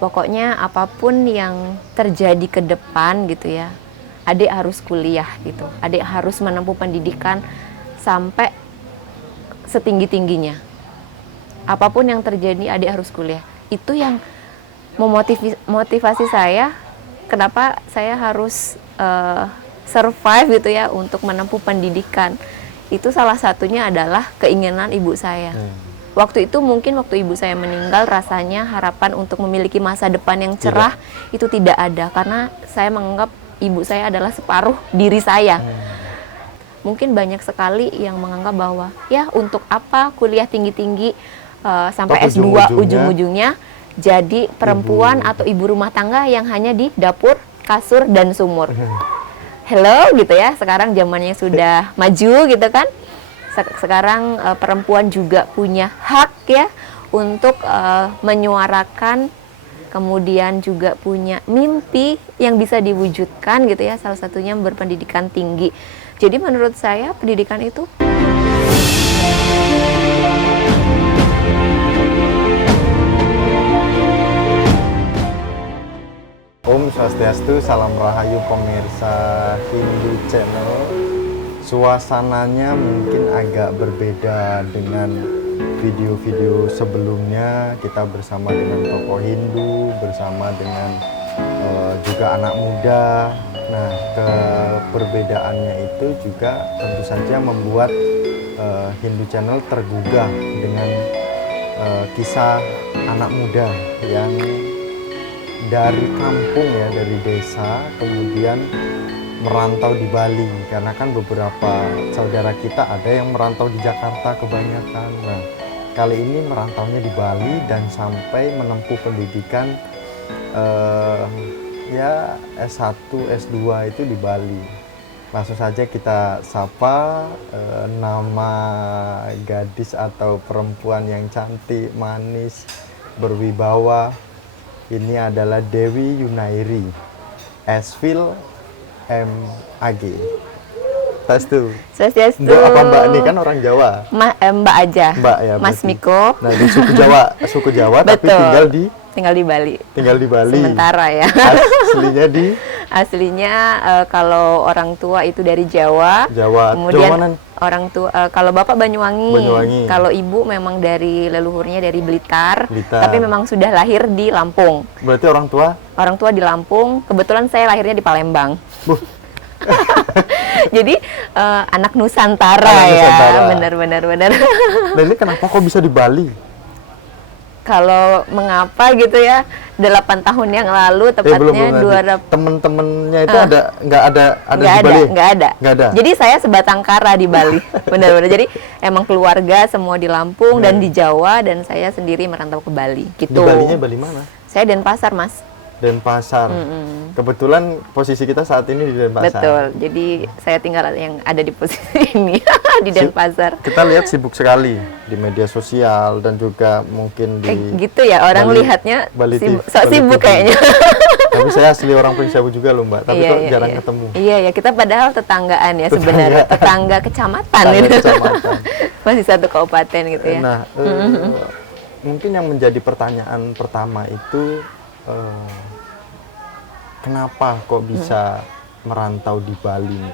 Pokoknya apapun yang terjadi ke depan gitu ya, adik harus kuliah gitu, adik harus menempuh pendidikan sampai setinggi-tingginya. Apapun yang terjadi, adik harus kuliah. Itu yang memotivasi saya, kenapa saya harus survive gitu ya untuk menempuh pendidikan. Itu salah satunya adalah keinginan ibu saya. Waktu itu mungkin waktu ibu saya meninggal, rasanya harapan untuk memiliki masa depan yang cerah itu tidak ada, karena saya menganggap ibu saya adalah separuh diri saya. Mungkin banyak sekali yang menganggap bahwa ya untuk apa kuliah tinggi-tinggi sampai S2 ujung-ujungnya jadi perempuan atau ibu rumah tangga yang hanya di dapur, kasur, dan sumur. Hello gitu ya, sekarang zamannya sudah maju gitu kan. Sekarang perempuan juga punya hak ya untuk menyuarakan, kemudian juga punya mimpi yang bisa diwujudkan gitu ya, salah satunya berpendidikan tinggi. Jadi menurut saya pendidikan itu Om Swastiastu, salam rahayu pemirsa Hindu Channel. Suasananya mungkin agak berbeda dengan video-video sebelumnya. Kita bersama dengan tokoh Hindu, bersama dengan juga anak muda. Nah, keperbedaannya itu juga tentu saja membuat Hindu Channel tergugah dengan kisah anak muda yang dari kampung ya, dari desa, kemudian merantau di Bali, karena kan beberapa saudara kita ada yang merantau di Jakarta kebanyakan. Nah, kali ini merantaunya di Bali dan sampai menempuh pendidikan ya S1, S2 itu di Bali. Langsung saja kita sapa nama gadis atau perempuan yang cantik, manis, berwibawa. Ini adalah Dewi Yunairi, S.Phil MAG. Swastiastu. Swastiastu. Bu apa Mbak ini kan orang Jawa? Mbak aja. Mbak ya. Mas berarti. Miko. Nah, di suku Jawa tapi tinggal di Bali. Tinggal di Bali. Sementara ya. Aslinya di? Aslinya kalau orang tua itu dari Jawa. Jawa. Kemudian Jawa mana? orang tua kalau bapak Banyuwangi. Banyuwangi. Kalau ibu memang dari leluhurnya dari Blitar. Blitar. Tapi memang sudah lahir di Lampung. Berarti orang tua? Orang tua di Lampung. Kebetulan saya lahirnya di Palembang. Jadi anak Nusantara ya. Benar. Nah, ini kenapa kok bisa di Bali? Kalau mengapa gitu ya, 8 tahun yang lalu tepatnya temen-temennya itu nggak ada di Bali? Nggak ada. Jadi saya sebatang kara di Bali, benar-benar. Jadi emang keluarga semua di Lampung dan di Jawa, dan saya sendiri merantau ke Bali. Gitu. Di Balinya Bali mana? Saya Denpasar, Mas. Denpasar. Kebetulan posisi kita saat ini di Denpasar. Betul. Jadi saya tinggal yang ada di posisi ini di Denpasar. Kita lihat sibuk sekali di media sosial dan juga mungkin di gitu ya, orang Bali, lihatnya TV. sibuk kayaknya. Tapi saya asli orang Pringsewu juga loh Mbak, tapi kok jarang ketemu. Iya, kita padahal tetanggaan ya sebenarnya, tetangga kecamatan gitu. Masih satu kabupaten gitu ya. Nah, mungkin yang menjadi pertanyaan pertama itu kenapa kok bisa merantau di Bali?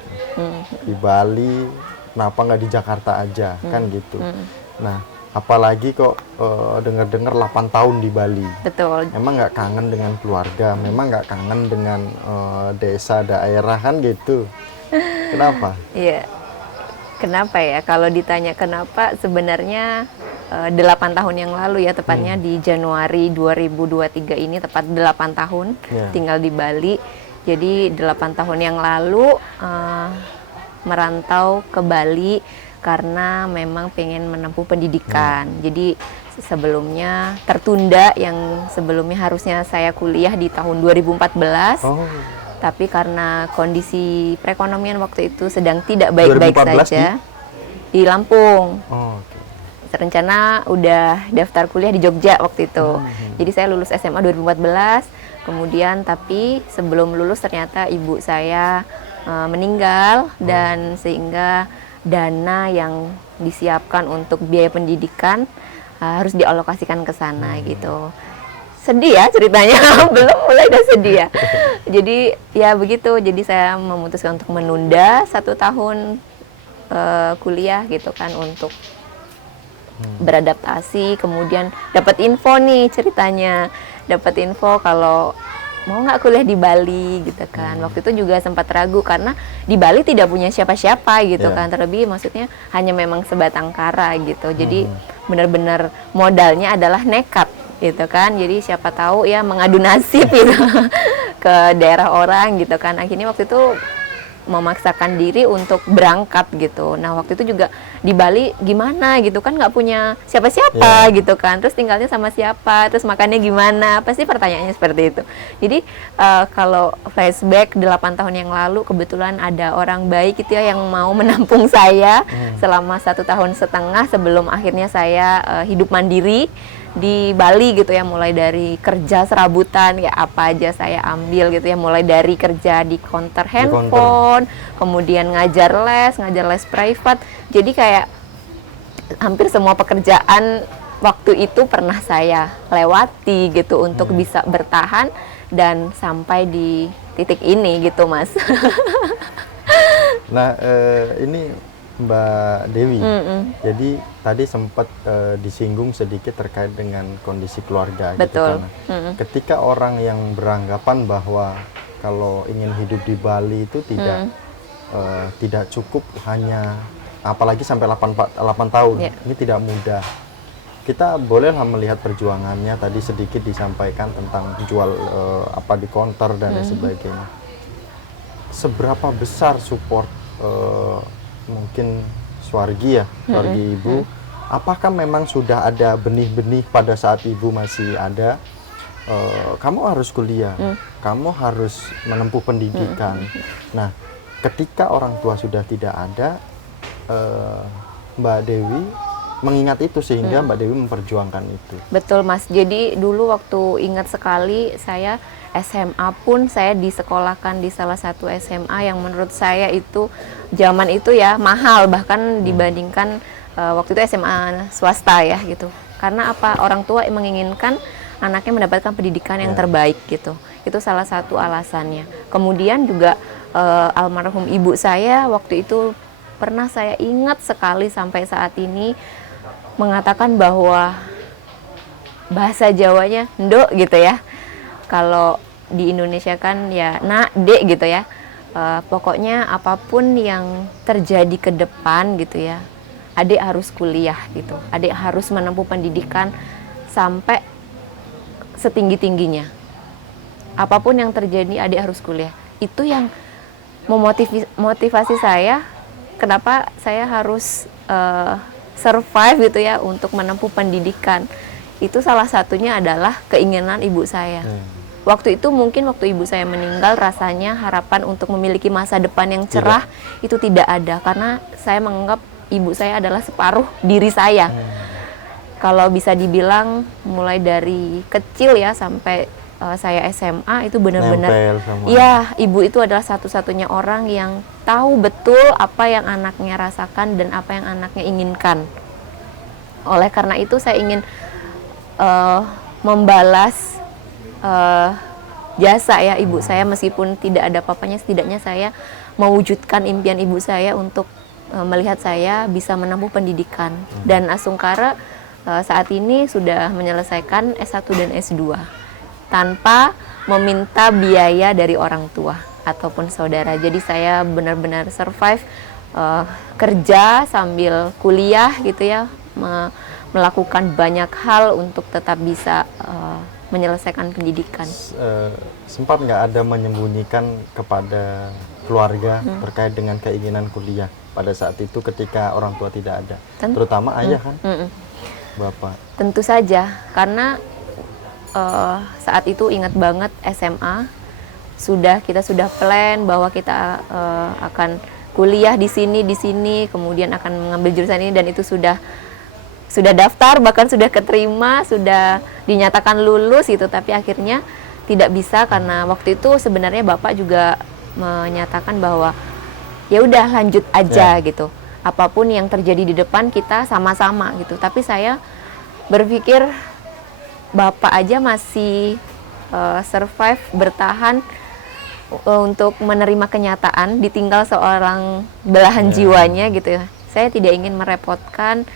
Di Bali, kenapa nggak di Jakarta aja, kan gitu. Nah, apalagi kok dengar-dengar 8 tahun di Bali. Betul. Memang nggak kangen dengan keluarga, memang nggak kangen dengan desa, daerah, kan gitu. Kenapa? Iya. Kenapa ya? Kalau ditanya kenapa, sebenarnya 8 tahun yang lalu ya, tepatnya di Januari 2023 ini, tepat 8 tahun tinggal di Bali. Jadi 8 tahun yang lalu merantau ke Bali karena memang pengen menempuh pendidikan. Jadi sebelumnya tertunda, yang sebelumnya harusnya saya kuliah di tahun 2014. Tapi karena kondisi perekonomian waktu itu sedang tidak baik-baik saja di Lampung. Rencana udah daftar kuliah di Jogja waktu itu. Jadi saya lulus SMA 2014. Kemudian tapi sebelum lulus ternyata ibu saya meninggal, dan sehingga dana yang disiapkan untuk biaya pendidikan harus dialokasikan ke sana gitu. sedih ya ceritanya. Belum mulai udah sedih ya. Jadi ya begitu, jadi saya memutuskan untuk menunda 1 tahun kuliah gitu kan, untuk beradaptasi. Kemudian dapat info nih ceritanya, dapat info kalau mau nggak kuliah di Bali gitu kan. Waktu itu juga sempat ragu karena di Bali tidak punya siapa-siapa gitu kan, terlebih maksudnya hanya memang sebatang kara gitu. Jadi benar-benar modalnya adalah nekat gitu kan. Jadi siapa tahu ya mengadu nasib gitu ke daerah orang gitu kan. Akhirnya waktu itu memaksakan diri untuk berangkat gitu. Nah waktu itu juga di Bali gimana gitu kan, nggak punya siapa-siapa gitu kan, terus tinggalnya sama siapa, terus makannya gimana, pasti pertanyaannya seperti itu. Jadi kalau flashback 8 tahun yang lalu, kebetulan ada orang baik gitu ya yang mau menampung saya selama 1,5 tahun sebelum akhirnya saya hidup mandiri di Bali gitu ya, mulai dari kerja serabutan ya, apa aja saya ambil gitu ya, mulai dari kerja di counter handphone, kemudian ngajar les privat. Jadi kayak hampir semua pekerjaan waktu itu pernah saya lewati gitu untuk bisa bertahan dan sampai di titik ini gitu Mas. Nah ini Mbak Dewi, jadi tadi sempat disinggung sedikit terkait dengan kondisi keluarga. Betul. Gitu kan. Ketika orang yang beranggapan bahwa kalau ingin hidup di Bali itu tidak cukup hanya, apalagi sampai 8 tahun, ini tidak mudah. Kita bolehlah melihat perjuangannya, tadi sedikit disampaikan tentang jual apa di counter dan lain sebagainya. Seberapa besar support mungkin Swargi ya, Swargi Ibu, apakah memang sudah ada benih-benih pada saat Ibu masih ada, kamu harus kuliah, kamu harus menempuh pendidikan. Nah, ketika orang tua sudah tidak ada, Mbak Dewi mengingat itu sehingga Mbak Dewi memperjuangkan itu. Betul Mas, jadi dulu waktu ingat sekali, saya SMA pun saya disekolahkan di salah satu SMA yang menurut saya itu zaman itu ya mahal, bahkan dibandingkan waktu itu SMA swasta ya gitu. Karena apa? Orang tua menginginkan anaknya mendapatkan pendidikan yang terbaik gitu. Itu salah satu alasannya. Kemudian juga almarhum ibu saya waktu itu pernah saya ingat sekali sampai saat ini mengatakan bahwa bahasa Jawanya nduk gitu ya. Kalau di Indonesia kan ya nak, dek gitu ya. Pokoknya apapun yang terjadi ke depan gitu ya, adik harus kuliah gitu. Adik harus menempuh pendidikan sampai setinggi-tingginya. Apapun yang terjadi, adik harus kuliah. Itu yang memotivasi saya, kenapa saya harus survive gitu ya untuk menempuh pendidikan. Itu salah satunya adalah keinginan ibu saya. Waktu itu mungkin waktu ibu saya meninggal, rasanya harapan untuk memiliki masa depan yang cerah itu tidak ada, karena saya menganggap ibu saya adalah separuh diri saya. Kalau bisa dibilang mulai dari kecil ya sampai saya SMA itu benar-benar, iya, ibu itu adalah satu-satunya orang yang tahu betul apa yang anaknya rasakan dan apa yang anaknya inginkan. Oleh karena itu saya ingin membalas jasa ya ibu saya, meskipun tidak ada papanya, setidaknya saya mewujudkan impian ibu saya untuk melihat saya bisa menempuh pendidikan. Dan Asungkara saat ini sudah menyelesaikan S1 dan S2 tanpa meminta biaya dari orang tua ataupun saudara. Jadi saya benar-benar survive, kerja sambil kuliah gitu ya, melakukan banyak hal untuk tetap bisa menyelesaikan pendidikan. Sempat nggak ada menyembunyikan kepada keluarga terkait dengan keinginan kuliah pada saat itu ketika orang tua tidak ada, terutama ayah kan, bapak? Tentu saja, karena saat itu ingat banget SMA kita sudah plan bahwa kita akan kuliah di sini, kemudian akan mengambil jurusan ini, dan itu sudah daftar, bahkan sudah keterima, sudah dinyatakan lulus gitu, tapi akhirnya tidak bisa karena waktu itu sebenarnya bapak juga menyatakan bahwa ya udah lanjut aja gitu. Apapun yang terjadi di depan kita sama-sama gitu. Tapi saya berpikir bapak aja masih survive, bertahan untuk menerima kenyataan, ditinggal seorang belahan jiwanya gitu ya. Saya tidak ingin merepotkan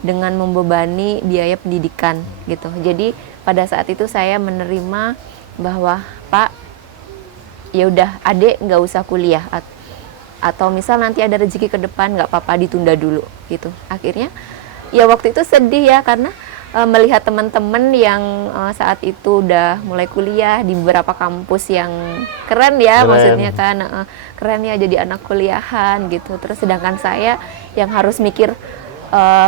dengan membebani biaya pendidikan gitu. Jadi pada saat itu saya menerima bahwa Pak, ya udah adek nggak usah kuliah, atau misal nanti ada rezeki ke depan nggak apa-apa ditunda dulu gitu. Akhirnya ya waktu itu sedih ya, karena melihat teman-teman yang saat itu udah mulai kuliah di beberapa kampus yang keren ya, maksudnya kan keren ya jadi anak kuliahan gitu. Terus sedangkan saya yang harus mikir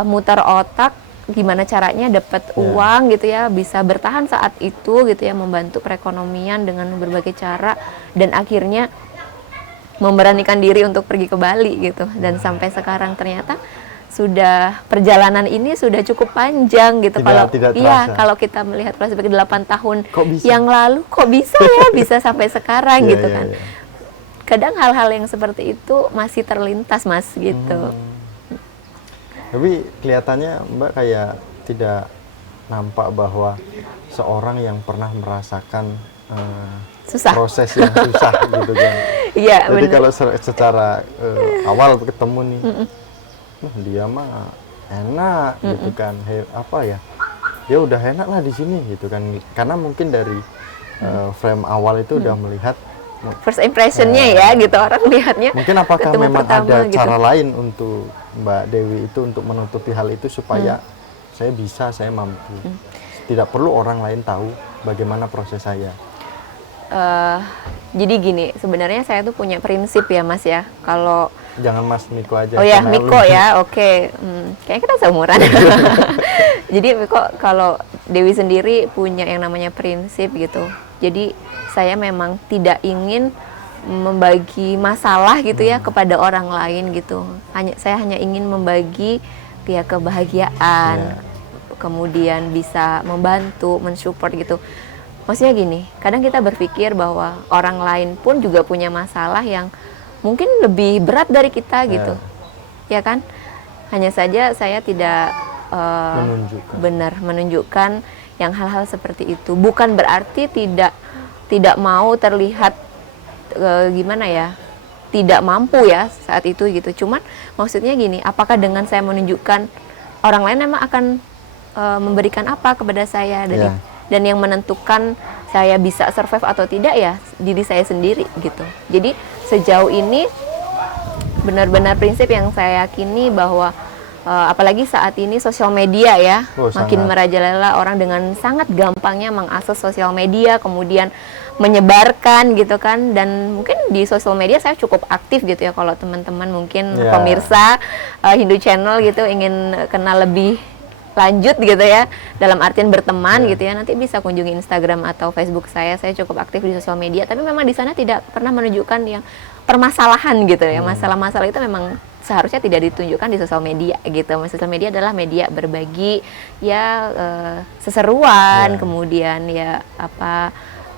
mutar otak gimana caranya dapat uang gitu ya, bisa bertahan saat itu gitu ya, membantu perekonomian dengan berbagai cara, dan akhirnya memberanikan diri untuk pergi ke Bali gitu. Dan sampai sekarang ternyata sudah perjalanan ini sudah cukup panjang gitu. Kalau kita melihat flashback 8 tahun yang lalu, kok bisa ya bisa sampai sekarang gitu kan. Kadang hal-hal yang seperti itu masih terlintas Mas gitu. Tapi kelihatannya Mbak kayak tidak nampak bahwa seorang yang pernah merasakan proses yang susah gitu kan. Iya, jadi kalau secara awal ketemu nih, dia mah enak gitu kan, dia udah enak lah di sini gitu kan, karena mungkin dari frame awal itu udah melihat first impressionnya ya gitu, orang lihatnya. Mungkin apakah memang ada gitu. cara lain untuk Mbak Dewi itu untuk menutupi hal itu supaya saya mampu, tidak perlu orang lain tahu bagaimana proses saya. Jadi gini, sebenarnya saya tuh punya prinsip ya Mas ya, kalau jangan Mas Miko aja. Oh ya Miko ya, oke. Kayaknya kita seumuran. Jadi Miko, kalau Dewi sendiri punya yang namanya prinsip gitu. Jadi saya memang tidak ingin membagi masalah gitu ya kepada orang lain gitu. Saya hanya ingin membagi ya kebahagiaan, kemudian bisa membantu, mensupport gitu. Maksudnya gini, kadang kita berpikir bahwa orang lain pun juga punya masalah yang mungkin lebih berat dari kita gitu, ya kan? Hanya saja saya tidak menunjukkan yang hal-hal seperti itu. Bukan berarti tidak mau terlihat gimana ya, tidak mampu ya saat itu gitu. Cuman maksudnya gini, apakah dengan saya menunjukkan, orang lain memang akan memberikan apa kepada saya, dan yang menentukan saya bisa survive atau tidak ya diri saya sendiri gitu. Jadi sejauh ini benar-benar prinsip yang saya yakini bahwa apalagi saat ini sosial media ya makin merajalela, orang dengan sangat gampangnya mengakses sosial media, kemudian menyebarkan gitu kan. Dan mungkin di sosial media saya cukup aktif gitu ya, kalau teman-teman mungkin pemirsa Hindu Channel gitu ingin kenal lebih lanjut gitu ya, dalam artian berteman gitu ya, nanti bisa kunjungi Instagram atau Facebook saya cukup aktif di sosial media. Tapi memang di sana tidak pernah menunjukkan yang permasalahan gitu ya, masalah-masalah itu memang seharusnya tidak ditunjukkan di sosial media gitu. Sosial media adalah media berbagi ya, seseruan, kemudian ya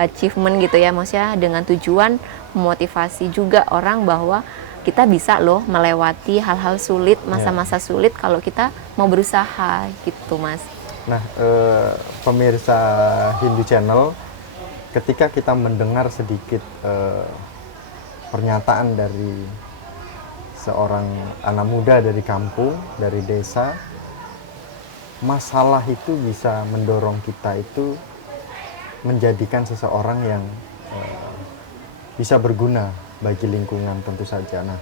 achievement gitu ya, maksudnya dengan tujuan memotivasi juga orang bahwa kita bisa loh melewati hal-hal sulit, masa-masa sulit kalau kita mau berusaha gitu Mas. Nah, pemirsa Hindu Channel, ketika kita mendengar sedikit pernyataan dari seorang anak muda dari kampung, dari desa, masalah itu bisa mendorong kita itu menjadikan seseorang yang bisa berguna bagi lingkungan tentu saja. Nah,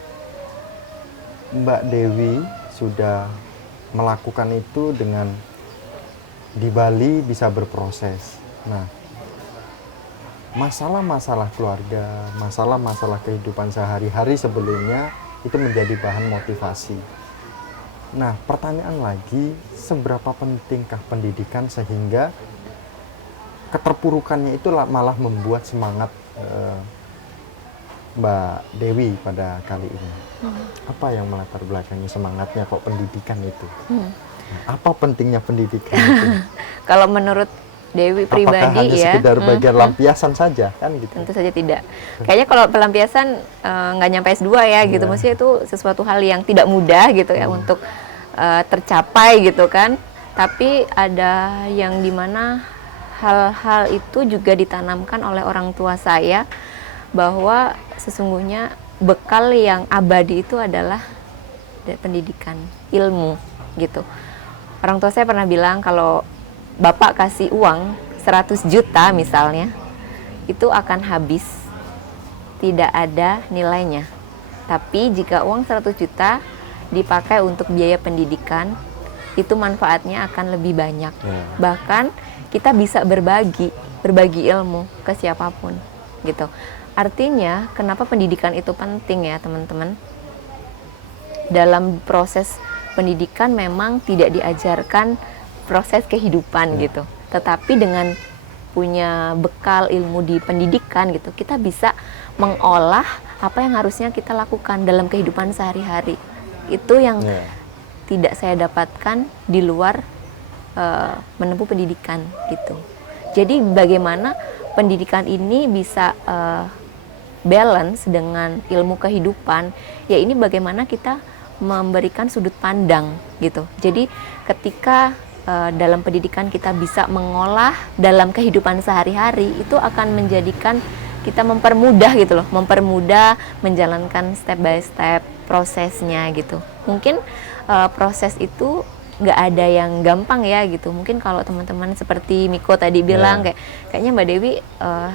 Mbak Dewi sudah melakukan itu dengan di Bali bisa berproses. Nah, masalah-masalah keluarga, masalah-masalah kehidupan sehari-hari sebelumnya itu menjadi bahan motivasi. Nah, pertanyaan lagi, seberapa pentingkah pendidikan sehingga keterpurukannya itu malah membuat semangat Mbak Dewi pada kali ini? Apa yang melatar belakangnya semangatnya kok pendidikan itu? Apa pentingnya pendidikan itu? Kalau menurut Dewi pribadi apakah hanya sekedar bagian lampiasan saja kan gitu? Tentu saja tidak. Kayaknya kalau pelampiasan nggak nyampe S2 ya gitu. Maksudnya itu sesuatu hal yang tidak mudah gitu ya untuk tercapai gitu kan. Tapi ada yang dimana hal-hal itu juga ditanamkan oleh orang tua saya, bahwa sesungguhnya bekal yang abadi itu adalah pendidikan, ilmu gitu. Orang tua saya pernah bilang kalau bapak kasih uang 100 juta misalnya, itu akan habis, tidak ada nilainya. Tapi jika uang 100 juta dipakai untuk biaya pendidikan, itu manfaatnya akan lebih banyak. Bahkan kita bisa berbagi ilmu ke siapapun gitu. Artinya kenapa pendidikan itu penting ya teman-teman? Dalam proses pendidikan memang tidak diajarkan proses kehidupan gitu. Tetapi dengan punya bekal ilmu di pendidikan gitu, kita bisa mengolah apa yang harusnya kita lakukan dalam kehidupan sehari-hari. Itu yang tidak saya dapatkan di luar menempuh pendidikan gitu. Jadi bagaimana pendidikan ini bisa balance dengan ilmu kehidupan, ya ini bagaimana kita memberikan sudut pandang gitu. Jadi ketika dalam pendidikan kita bisa mengolah dalam kehidupan sehari-hari, itu akan menjadikan kita mempermudah gitu loh, mempermudah menjalankan step by step prosesnya gitu. Mungkin proses itu nggak ada yang gampang ya gitu. Mungkin kalau teman-teman seperti Miko tadi bilang kayaknya Mbak Dewi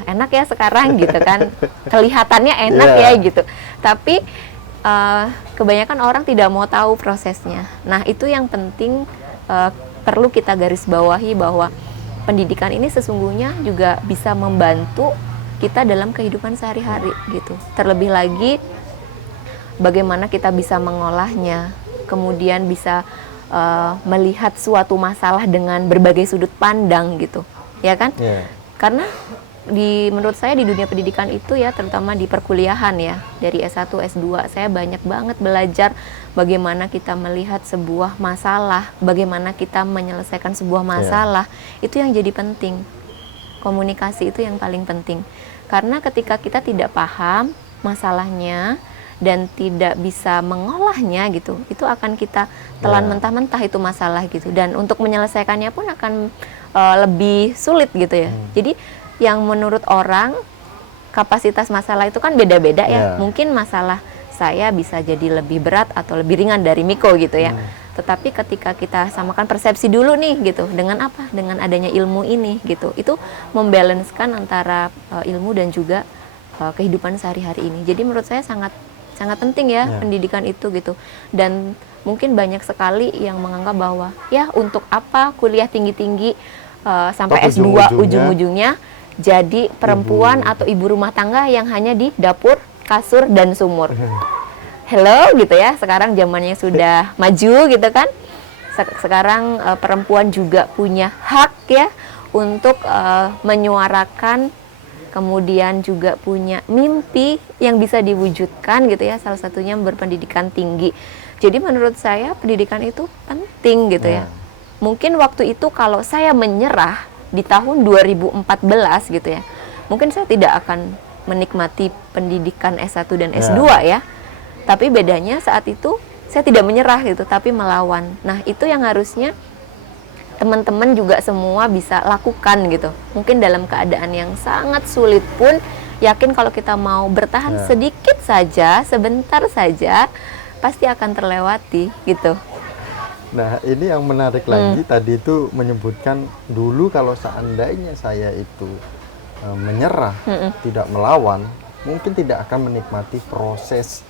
enak ya sekarang gitu kan, kelihatannya enak ya gitu. Tapi kebanyakan orang tidak mau tahu prosesnya. Nah itu yang penting perlu kita garis bawahi, bahwa pendidikan ini sesungguhnya juga bisa membantu kita dalam kehidupan sehari-hari gitu. Terlebih lagi bagaimana kita bisa mengolahnya, kemudian bisa melihat suatu masalah dengan berbagai sudut pandang gitu, ya kan? Karena menurut saya di dunia pendidikan itu ya, terutama di perkuliahan ya, dari S1, S2, saya banyak banget belajar bagaimana kita melihat sebuah masalah, bagaimana kita menyelesaikan sebuah masalah. Itu yang jadi penting. Komunikasi itu yang paling penting. Karena ketika kita tidak paham masalahnya dan tidak bisa mengolahnya gitu, itu akan kita telan mentah-mentah itu masalah gitu. Dan untuk menyelesaikannya pun akan lebih sulit gitu ya. Jadi yang menurut orang kapasitas masalah itu kan beda-beda ya. Mungkin masalah saya bisa jadi lebih berat atau lebih ringan dari Miko gitu ya. Tetapi ketika kita samakan persepsi dulu nih gitu, dengan apa? Dengan adanya ilmu ini gitu. Itu membalanskan antara ilmu dan juga kehidupan sehari-hari ini. Jadi menurut saya sangat penting ya pendidikan itu gitu. Dan mungkin banyak sekali yang menganggap bahwa ya untuk apa kuliah tinggi-tinggi sampai S2 ujung-ujungnya jadi perempuan atau ibu rumah tangga yang hanya di dapur, kasur, dan sumur. Hello gitu ya, sekarang zamannya sudah maju gitu kan. Sekarang perempuan juga punya hak ya untuk menyuarakan, kemudian juga punya mimpi yang bisa diwujudkan gitu ya, salah satunya berpendidikan tinggi. Jadi menurut saya pendidikan itu penting gitu ya. Mungkin waktu itu kalau saya menyerah di tahun 2014 gitu ya, mungkin saya tidak akan menikmati pendidikan S1 dan S2 ya. Tapi bedanya saat itu saya tidak menyerah gitu, tapi melawan. Nah itu yang harusnya teman-teman juga semua bisa lakukan gitu. Mungkin dalam keadaan yang sangat sulit pun, yakin kalau kita mau bertahan sedikit saja, sebentar saja, pasti akan terlewati gitu. Nah ini yang menarik lagi, tadi itu menyebutkan dulu kalau seandainya saya itu menyerah, tidak melawan, mungkin tidak akan menikmati proses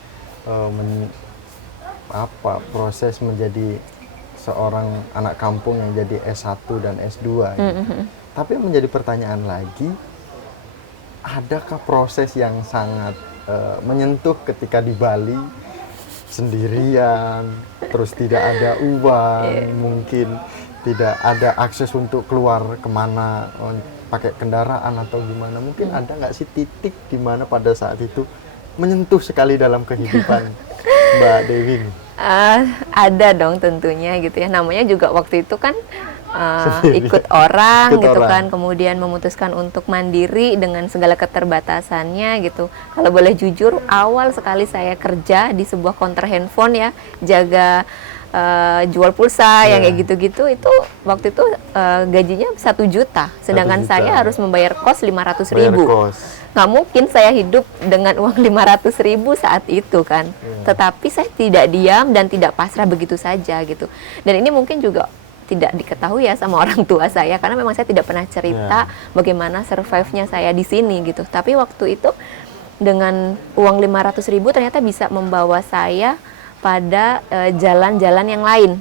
proses menjadi seorang anak kampung yang jadi S1 dan S2 gitu. Tapi yang menjadi pertanyaan lagi, adakah proses yang sangat menyentuh ketika di Bali sendirian, terus tidak ada uang, mungkin tidak ada akses untuk keluar kemana, pakai kendaraan atau gimana, mungkin ada nggak sih titik di mana pada saat itu menyentuh sekali dalam kehidupan Mbak Dewi? Ada dong tentunya gitu ya, namanya juga waktu itu kan ikut orang Ikut gitu orang. kan, kemudian memutuskan untuk mandiri dengan segala keterbatasannya gitu. Kalau boleh jujur, awal sekali saya kerja di sebuah counter handphone ya, jaga jual pulsa yang kayak gitu-gitu, itu waktu itu gajinya 1 juta, sedangkan 1 juta. saya harus membayar kos 500 Bayar ribu. kos. Nggak mungkin saya hidup dengan uang 500 ribu saat itu kan. Tetapi saya tidak diam dan tidak pasrah begitu saja gitu. Dan ini mungkin juga tidak diketahui ya sama orang tua saya, karena memang saya tidak pernah cerita bagaimana survive-nya saya di sini gitu. Tapi waktu itu dengan uang 500 ribu ternyata bisa membawa saya pada jalan-jalan yang lain.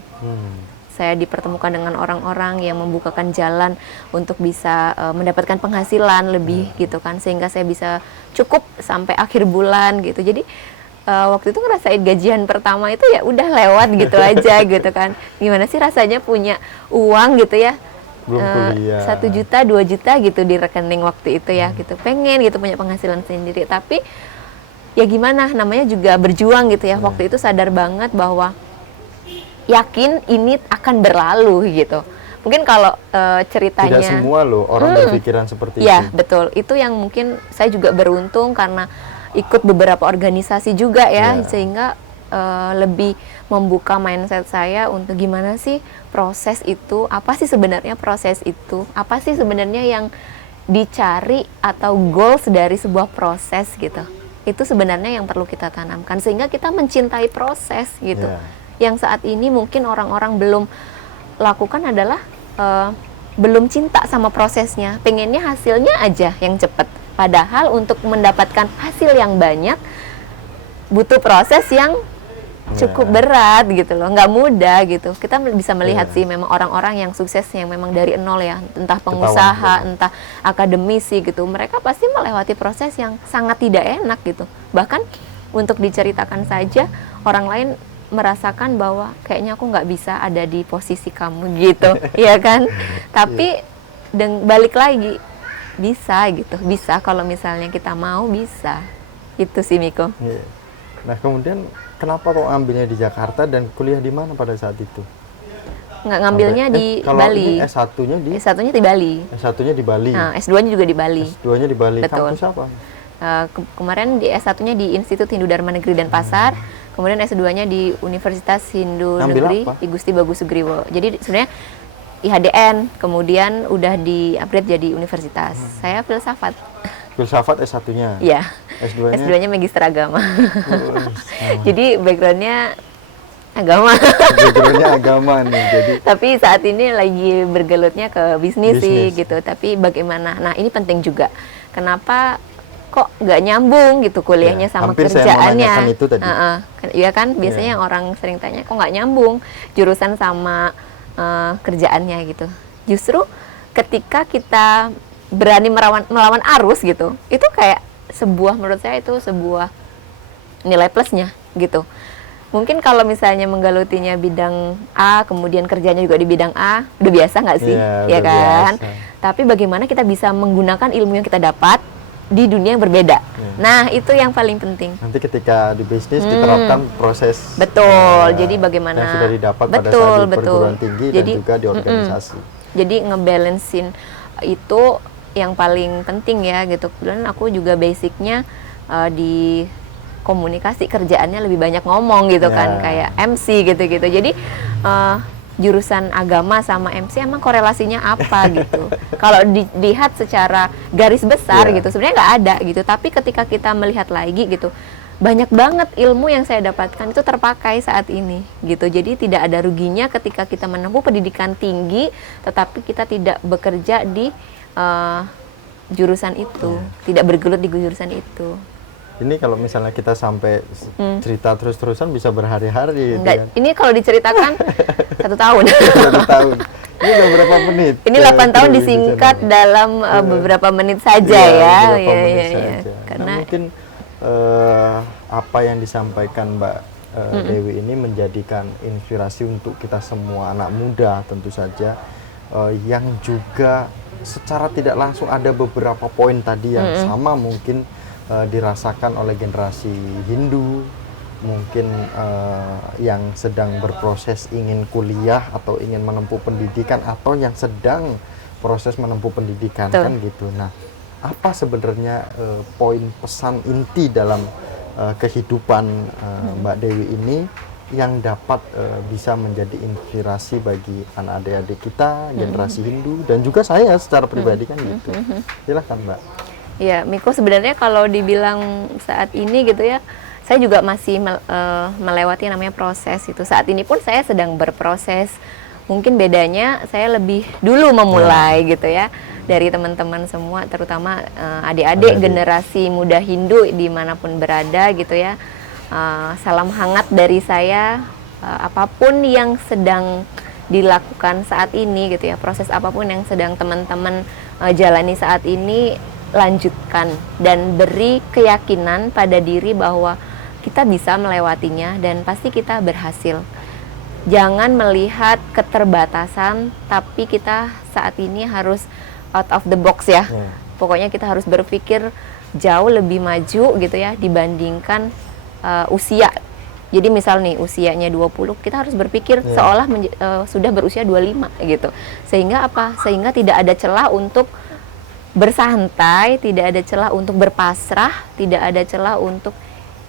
Saya dipertemukan dengan orang-orang yang membukakan jalan untuk bisa mendapatkan penghasilan lebih gitu kan, sehingga saya bisa cukup sampai akhir bulan gitu. Jadi waktu itu ngerasain gajian pertama itu ya udah lewat gitu aja gitu kan. Gimana sih rasanya punya uang gitu ya, Belum kuliah. 1 juta 2 juta gitu di rekening waktu itu ya gitu, pengen gitu punya penghasilan sendiri, tapi ya gimana, namanya juga berjuang gitu ya. Waktu itu sadar banget bahwa yakin ini akan berlalu gitu. Mungkin kalau ceritanya Tidak semua loh orang berpikiran seperti ya itu. betul, itu yang mungkin saya juga beruntung karena ikut beberapa organisasi juga ya, sehingga lebih membuka mindset saya untuk gimana sih proses itu, apa sih sebenarnya proses itu, apa sih sebenarnya yang dicari atau goals dari sebuah proses gitu. Itu sebenarnya yang perlu kita tanamkan sehingga kita mencintai proses gitu. Yang saat ini mungkin orang-orang belum lakukan adalah belum cinta sama prosesnya, pengennya hasilnya aja yang cepat. Padahal untuk mendapatkan hasil yang banyak butuh proses yang cukup berat gitu loh, nggak mudah gitu. Kita bisa melihat sih memang orang-orang yang sukses yang memang dari nol ya, entah pengusaha, entah akademisi gitu, mereka pasti melewati proses yang sangat tidak enak gitu. Bahkan untuk diceritakan saja, orang lain merasakan bahwa kayaknya aku nggak bisa ada di posisi kamu gitu, ya kan? Tapi balik lagi, bisa gitu, bisa kalau misalnya kita mau, bisa. Itu sih Miko. Nah kemudian kenapa kok ambilnya di Jakarta dan kuliah di mana pada saat itu? Nggak ngambilnya di kalau Bali. Ini S1-nya di S1-nya di Bali. S1-nya di Bali. Nah, S2-nya juga di Bali. S2-nya di Bali. Betul. Kampus apa? Kemarin di S1-nya di Institut Hindu Dharma Negeri Denpasar. Kemudian S2-nya di Universitas Hindu Negeri apa? di Gusti Bagus Sugriwo. Jadi sebenarnya IHDN, kemudian udah di-upgrade jadi universitas. Saya filsafat. Filsafat S1-nya? Iya. S2-nya? S2-nya magister agama. Jadi background-nya agama. Background-nya agama nih. Jadi Tapi saat ini lagi bergelutnya ke bisnis sih gitu. Tapi bagaimana? Nah ini penting juga. Kenapa kok nggak nyambung gitu kuliahnya sama hampir saya mau kerjaannya? nanyakan itu tadi. Iya kan biasanya yang orang sering tanya kok nggak nyambung jurusan sama kerjaannya gitu. Justru ketika kita berani melawan arus gitu, itu kayak menurut saya itu sebuah nilai plusnya gitu. Mungkin kalau misalnya menggelutinya bidang A, kemudian kerjanya juga di bidang A, udah biasa nggak sih? Ya kan? Biasa. Tapi bagaimana kita bisa menggunakan ilmu yang kita dapat di dunia yang berbeda. Nah, itu yang paling penting. Nanti ketika di bisnis diterapkan proses jadi bagaimana yang sudah didapat pada saat di perguruan tinggi dan juga di organisasi. Jadi ngebalancein itu yang paling penting ya gitu. Dan aku juga basicnya di komunikasi, kerjaannya lebih banyak ngomong gitu kan, kayak MC gitu-gitu. Jadi jurusan agama sama MC emang korelasinya apa gitu. Kalau dilihat secara garis besar gitu, sebenarnya nggak ada gitu. Tapi ketika kita melihat lagi gitu, banyak banget ilmu yang saya dapatkan itu terpakai saat ini gitu. Jadi tidak ada ruginya ketika kita menempuh pendidikan tinggi, tetapi kita tidak bekerja di jurusan itu, tidak bergelut di jurusan itu. Ini kalau misalnya kita sampai cerita terus-terusan bisa berhari-hari. Enggak, ini kalau diceritakan 1 tahun. 1 tahun. Ini udah berapa menit? Ini 8 tahun disingkat dalam beberapa menit saja ya. Iya. Karena nah, mungkin apa yang disampaikan Mbak Dewi ini menjadikan inspirasi untuk kita semua anak muda tentu saja, yang juga secara tidak langsung ada beberapa poin tadi yang sama mungkin dirasakan oleh generasi Hindu, mungkin yang sedang berproses ingin kuliah atau ingin menempuh pendidikan atau yang sedang proses menempuh pendidikan kan gitu. Nah, apa sebenarnya poin pesan inti dalam kehidupan Mbak Dewi ini yang dapat bisa menjadi inspirasi bagi anak adik-adik kita, generasi Hindu dan juga saya secara pribadi kan gitu. Silahkan Mbak. Ya, Miko, sebenarnya kalau dibilang saat ini gitu ya, saya juga masih melewati namanya proses itu. Saat ini pun saya sedang berproses. Mungkin bedanya saya lebih dulu memulai gitu ya dari teman-teman semua, terutama adik-adik generasi muda Hindu dimanapun berada gitu ya. Salam hangat dari saya, apapun yang sedang dilakukan saat ini gitu ya, proses apapun yang sedang teman-teman jalani saat ini, lanjutkan dan beri keyakinan pada diri bahwa kita bisa melewatinya dan pasti kita berhasil. Jangan melihat keterbatasan, tapi kita saat ini harus out of the box ya. Pokoknya kita harus berpikir jauh lebih maju gitu ya dibandingkan usia. Jadi misal nih usianya 20, kita harus berpikir seolah sudah berusia 25 gitu. Sehingga apa? Sehingga tidak ada celah untuk bersantai, tidak ada celah untuk berpasrah, tidak ada celah untuk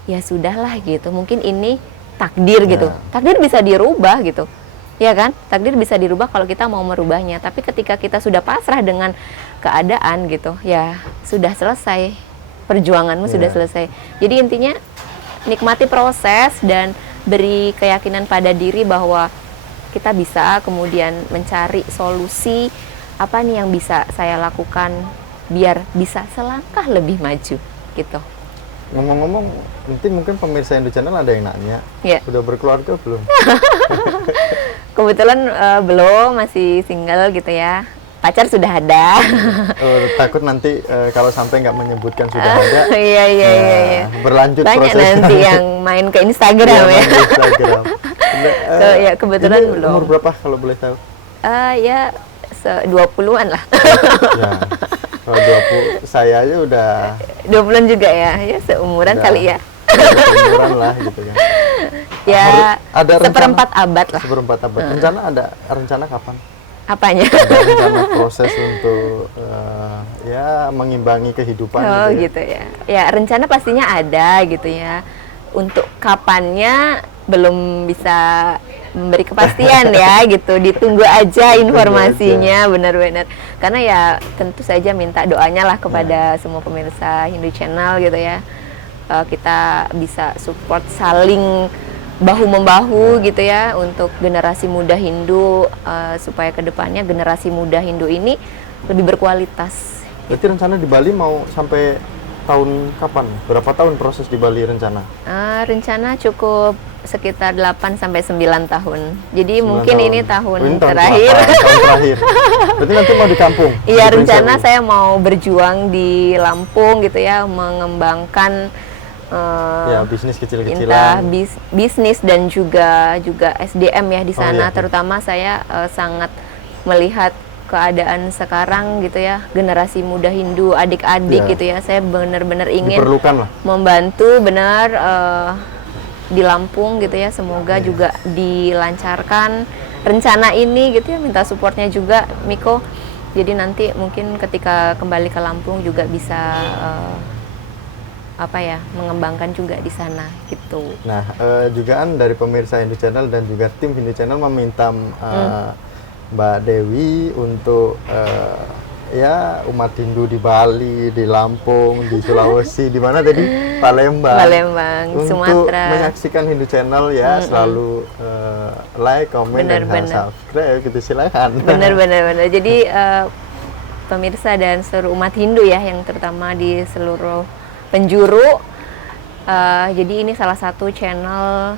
ya sudahlah gitu. Mungkin ini takdir gitu. Takdir bisa dirubah gitu. Ya kan? Takdir bisa dirubah kalau kita mau merubahnya. Tapi ketika kita sudah pasrah dengan keadaan gitu, ya sudah selesai. Perjuanganmu sudah selesai. Jadi intinya nikmati proses dan beri keyakinan pada diri bahwa kita bisa kemudian mencari solusi apa nih yang bisa saya lakukan biar bisa selangkah lebih maju gitu. Ngomong-ngomong, nanti mungkin pemirsa Hindu Channel ada yang nanya, udah berkeluarga belum? Kebetulan belum, masih single gitu ya. Pacar sudah ada. Takut nanti kalau sampai nggak menyebutkan sudah ada. Iya. Berlanjut banyak prosesnya. Nanti yang main ke Instagram ya. Instagram. Ya kebetulan ini belum. Umur berapa kalau boleh tahu? Ya 20-an lah. Ya. Kalau 20, saya aja udah 20-an juga ya seumuran udah, kali ya. Seumuran lah gitu kan. Ya, ada seperempat abad lah. Seperempat abad. Rencana kapan? Apanya? Ada rencana proses untuk ya mengimbangi kehidupan gitu ya. Ya, rencana pastinya ada gitu ya. Untuk kapannya belum bisa memberi kepastian ya gitu. Ditunggu aja informasinya benar-benar. Karena ya tentu saja minta doanya lah kepada semua pemirsa Hindu Channel gitu ya. Kita bisa support saling bahu-membahu gitu ya untuk generasi muda Hindu supaya kedepannya generasi muda Hindu ini lebih berkualitas. Berarti rencana di Bali mau sampai tahun kapan? Berapa tahun proses di Bali rencana? Rencana cukup sekitar 8 sampai 9 tahun. Jadi mungkin tahun. ini tahun terakhir. Tahun terakhir. Berarti nanti mau di kampung? Iya, rencana saya mau berjuang di Lampung gitu ya, mengembangkan ya bisnis kecil-kecilan, bisnis dan juga SDM ya di sana. Terutama saya sangat melihat keadaan sekarang gitu ya, generasi muda Hindu, adik-adik gitu ya. Saya benar-benar ingin membantu benar di Lampung gitu ya. Semoga juga dilancarkan rencana ini gitu ya. Minta supportnya juga Miko. Jadi nanti mungkin ketika kembali ke Lampung juga bisa mengembangkan juga di sana gitu. Nah, juga kan dari pemirsa Hindu Channel dan juga tim Hindu Channel meminta Mbak Dewi untuk ya umat Hindu di Bali, di Lampung, di Sulawesi, di mana tadi? Palembang, untuk Sumatera. Menyaksikan Hindu Channel ya, selalu like, comment, dan subscribe gitu, silakan. Benar. Jadi pemirsa dan seluruh umat Hindu ya, yang terutama di seluruh penjuru. Jadi ini salah satu channel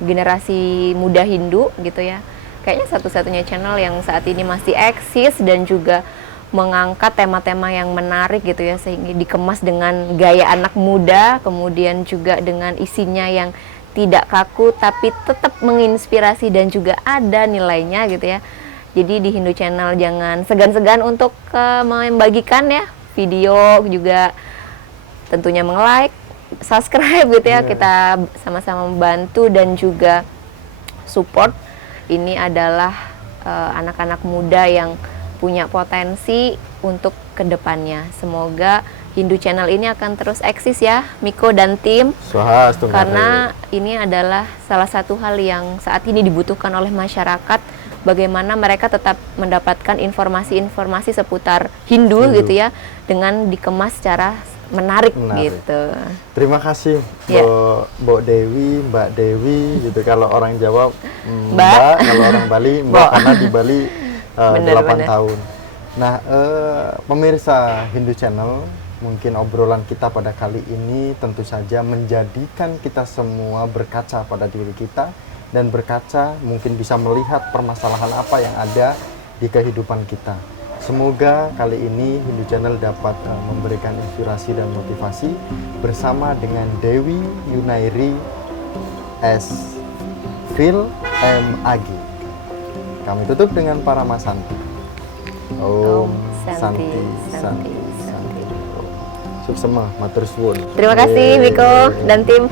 generasi muda Hindu gitu ya. Kayaknya satu-satunya channel yang saat ini masih eksis dan juga mengangkat tema-tema yang menarik gitu ya, sehingga dikemas dengan gaya anak muda, kemudian juga dengan isinya yang tidak kaku tapi tetap menginspirasi dan juga ada nilainya gitu ya. Jadi di Hindu Channel jangan segan-segan untuk membagikan ya video, juga tentunya meng-like, subscribe gitu ya, Iya. kita sama-sama membantu dan juga support. Ini adalah anak-anak muda yang punya potensi untuk kedepannya. Semoga Hindu Channel ini akan terus eksis ya, Miko dan tim. Swastiastu. Karena ini adalah salah satu hal yang saat ini dibutuhkan oleh masyarakat, bagaimana mereka tetap mendapatkan informasi-informasi seputar Hindu Hindu. gitu ya, dengan dikemas secara menarik. Gitu. Terima kasih Ya. Mbak Dewi, Mbak Dewi gitu. Kalau orang Jawa Mbak. Mbak, kalau orang Bali Mbak, Mbak. karena di Bali Bener, 8 bener. tahun. Nah, pemirsa Hindu Channel, mungkin obrolan kita pada kali ini tentu saja menjadikan kita semua berkaca pada diri kita, dan berkaca mungkin bisa melihat permasalahan apa yang ada di kehidupan kita. Semoga kali ini Hindu Channel dapat memberikan inspirasi dan motivasi bersama dengan Dewi Yunairi S. Phil M. Agi. Kami tutup dengan Paramasanti. Om Santi Santi Santi. Suksema, matur suwun. Terima kasih Miko dan tim.